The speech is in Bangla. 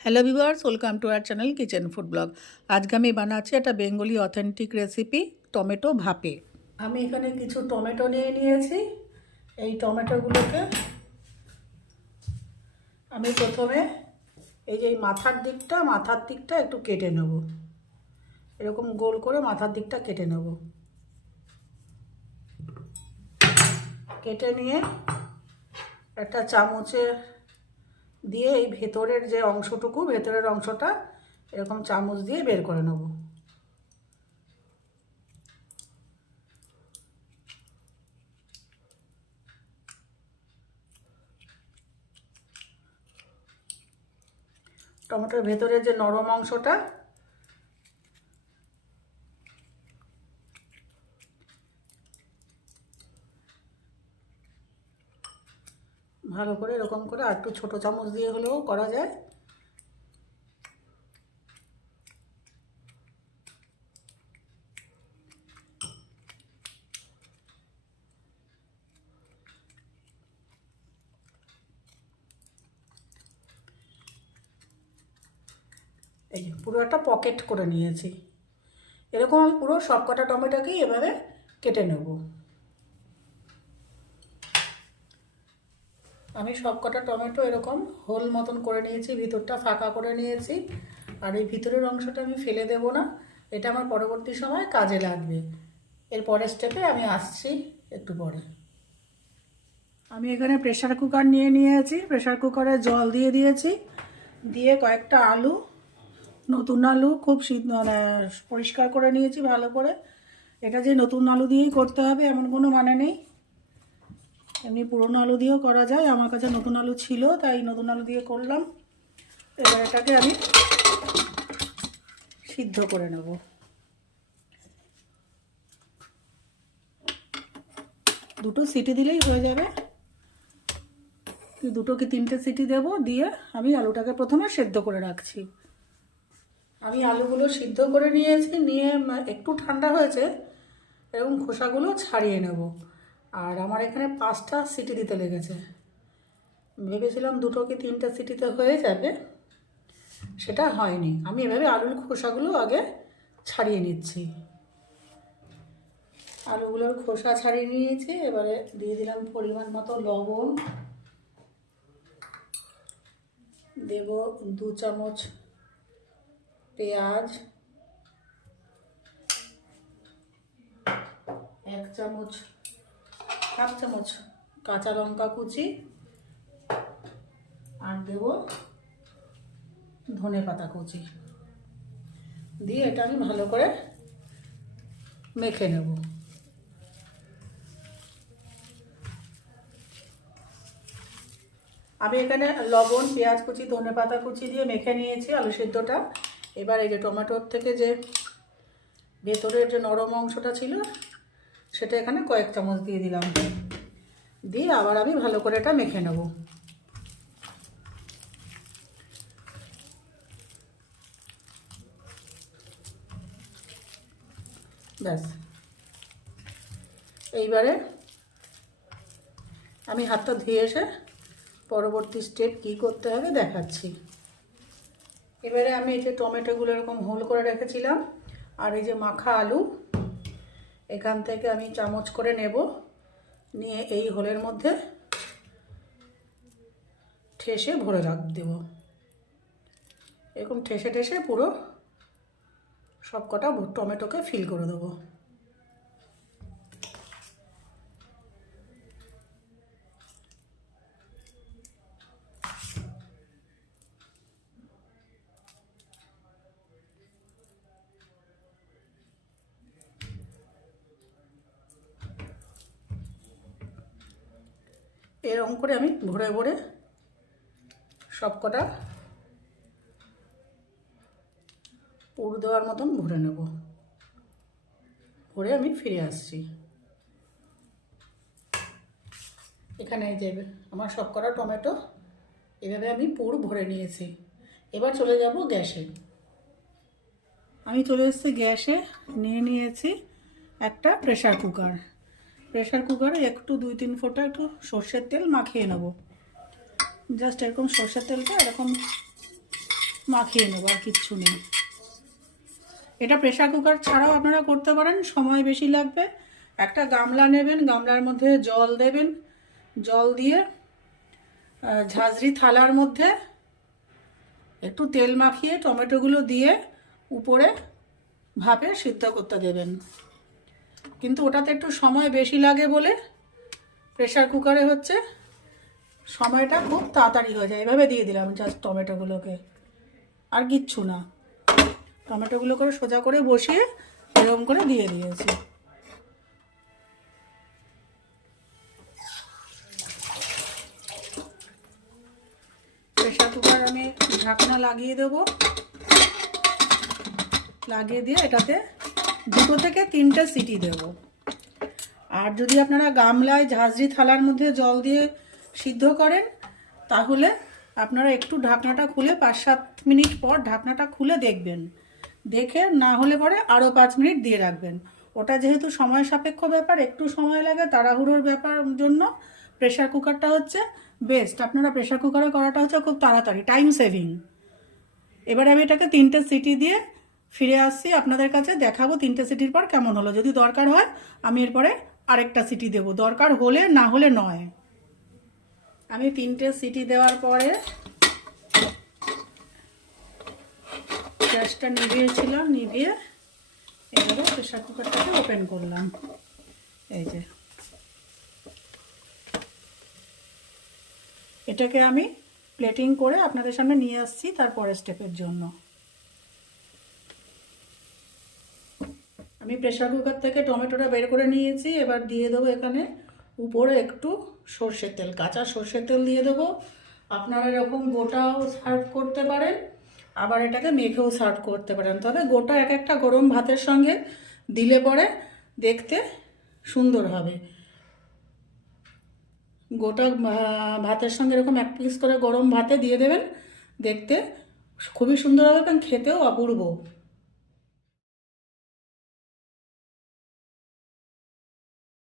Hello viewers, welcome to our channel kitchen food blog. আজকে আমি বানাচ্ছি একটা বেঙ্গলি অথেন্টিক রেসিপি, টমেটো ভাপে। আমি এখানে কিছু টমেটো নিয়ে নিয়েছি। এই টমেটোগুলোকে আমি প্রথমে এই যে মাথার দিকটা একটু কেটে নেব। এরকম গোল করে মাথার দিকটা কেটে নেব। কেটে নিয়ে একটা চামচে দিয়ে এই ভেতরের যে ভেতরের অংশটা এরকম চামচ দিয়ে বের করে নেব। টমেটোর ভেতরের যে নরম অংশটা ভালো করে এরকম করে আর একটু ছোটো চামচ দিয়ে হলেও করা যায়। এই যে পুরো একটা পকেট করে নিয়েছি। এরকম আমি পুরো সব কটা টমেটোকেই এভাবে কেটে নেব। আমি সব কটা টমেটো এরকম হোল মতন করে নিয়েছি, ভিতরটা ফাঁকা করে নিয়েছি। আর এই ভিতরের অংশটা আমি ফেলে দেব না, এটা আমার পরবর্তী সময় কাজে লাগবে। এর পরের স্টেপে আমি আসছি একটু পরে। আমি এখানে প্রেসার কুকার নিয়ে নিয়েছি। প্রেসার কুকারে জল দিয়ে দিয়েছি, দিয়ে কয়েকটা আলু, নতুন আলু খুব পরিষ্কার করে নিয়েছি ভালো করে। এটা যে নতুন আলু দিয়েই করতে হবে এমন কোনো মানে নেই, এমনি পুরনো আলু দিয়েও করা যায়। আমার কাছে নতুন আলু ছিল তাই নতুন আলু দিয়ে করলাম। এবার এটাকে আমি সিদ্ধ করে নেব। দুটো সিটি দিলেই হয়ে যাবে, দুটো কি তিনটে সিটি দেব, দিয়ে আমি আলুটাকে প্রথমে সেদ্ধ করে রাখছি। আমি আলুগুলো সিদ্ধ করে নিয়েছি, নিয়ে একটু ঠান্ডা হয়েছে, এরকম খোসাগুলো ছাড়িয়ে নেব। আর আমার এখানে 5টা সিটি দিতে লেগেছে। ভেবেছিলাম দুটো কি তিনটা সিটিতে হয়ে যাবে, সেটা হয়নি। আমি এভাবে আলুর খোসাগুলো আগে ছাড়িয়ে নিচ্ছি। আলুগুলোর খোসা ছাড়িয়ে নিয়েছি। এবারে দিয়ে দিলাম পরিমাণ মতো লবণ, দেব 2 চামচ পেঁয়াজ, 1 চামচ হাফ চামচ কাঁচা লঙ্কা কুচি, আর দেব ধনে পাতা কুচি, দিয়ে এটা আমি ভালো করে মেখে নেব। আমি এখানে লবণ, পেঁয়াজ কুচি, ধনে পাতা কুচি দিয়ে মেখে নিয়েছি আলু সিদ্ধটা। এবার এই যে টমেটোর থেকে যে ভেতরের যে নরম অংশটা ছিল সেটা এখানে কয়েক চামচ দিয়ে দিলাম, দিয়ে আবার আমি ভালো করে এটা মেখে নেব। ব্যাস, এইবারে আমি হাতটা ধুয়ে এসে পরবর্তী স্টেপ কী করতে হবে দেখাচ্ছি। এবারে আমি এই যে টমেটোগুলো এরকম হোল করে রেখেছিলাম, আর এই যে মাখা আলু এখান থেকে আমি চামচ করে নেব, নিয়ে এই হোলের মধ্যে ঠেসে ভরে দেব। এরকম ঠেসে ঠেসে পুরো সব কটা টমেটোকে ফিল করে দেবো। এরকম করে আমি ভরে ভরে সব কটা পুর দেওয়ার মতন ভরে নেব। ভরে আমি ফিরে আসছি। এখানে যে আমার সব কটা টমেটো এভাবে আমি পুর ভরে নিয়েছি। এবার চলে যাব গ্যাসে। আমি চলে এসেছি গ্যাসে, নিয়ে নিয়েছি একটা প্রেসার কুকার। প্রেসার কুকারে একটু 2-3 ফোঁটা একটু সর্ষের তেল মাখিয়ে নেব। জাস্ট এরকম সর্ষের তেলটা এরকম মাখিয়ে নেবো, আর কিচ্ছু নেই। এটা প্রেসার কুকার ছাড়াও আপনারা করতে পারেন, সময় বেশি লাগবে। একটা গামলা নেবেন, গামলার মধ্যে জল দেবেন, জল দিয়ে ঝাঁঝরি থালার মধ্যে একটু তেল মাখিয়ে টমেটোগুলো দিয়ে উপরে ভাপে সিদ্ধ করতে দেবেন। কিন্তু ওটাতে একটু সময় বেশি লাগে বলে প্রেসার কুকারে হচ্ছে সময়টা খুব তাড়াতাড়ি হয়ে যায়। এভাবে দিয়ে দিলাম জাস্ট টমেটোগুলোকে, আর কিচ্ছু না। টমেটোগুলো করে সোজা করে বসিয়ে এরকম করে দিয়ে দিয়েছি। প্রেসার কুকার আমি ঢাকনা লাগিয়ে দেবো, লাগিয়ে দিয়ে এটাতে 2 থেকে 3টে সিটি দেব। আর যদি আপনারা গামলায় ঝাঁঝরি থালার মধ্যে জল দিয়ে সিদ্ধ করেন তাহলে আপনারা একটু ঢাকনাটা খুলে 5-7 মিনিট পর ঢাকনাটা খুলে দেখবেন, দেখে না হলে পরে আরও 5 মিনিট দিয়ে রাখবেন। ওটা যেহেতু সময় সাপেক্ষ ব্যাপার, একটু সময় লাগে, তাড়াহুড়োর ব্যাপার জন্য প্রেসার কুকারটা হচ্ছে বেস্ট। আপনারা প্রেসার কুকারে করাটা হচ্ছে খুব তাড়াতাড়ি, টাইম সেভিং। এবার আমি এটাকে 3টে সিটি দিয়ে ফিরে আসছি আপনাদের কাছে, দেখাবো 3টে সিটির পর কেমন হলো। যদি দরকার হয় আমি এরপরে আরেকটা সিটি দেব, দরকার হলে, না হলে নয়। আমি 3টে সিটি দেওয়ার পরে গ্যাসটা নিভিয়েছিলাম, নিভিয়ে এবারে প্রেসার কুকারটাকে ওপেন করলাম। এই যে এটাকে আমি প্লেটিং করে আপনাদের সামনে নিয়ে আসছি তারপরের স্টেপের জন্য। আমি প্রেসার কুকার থেকে টমেটোটা বের করে নিয়েছি। এবার দিয়ে দেবো এখানে উপরে একটু সর্ষের তেল, কাঁচা সর্ষের তেল দিয়ে দেবো। আপনারা এরকম গোটাও সার্ভ করতে পারেন, আবার এটাকে মেখেও সার্ভ করতে পারেন। তবে গোটা এক একটা গরম ভাতের সঙ্গে দিলে পরে দেখতে সুন্দর হবে। গোটা ভাতের সঙ্গে এরকম 1 পিস করে গরম ভাতে দিয়ে দেবেন, দেখতে খুবই সুন্দর হবে এবং খেতেও অপূর্ব।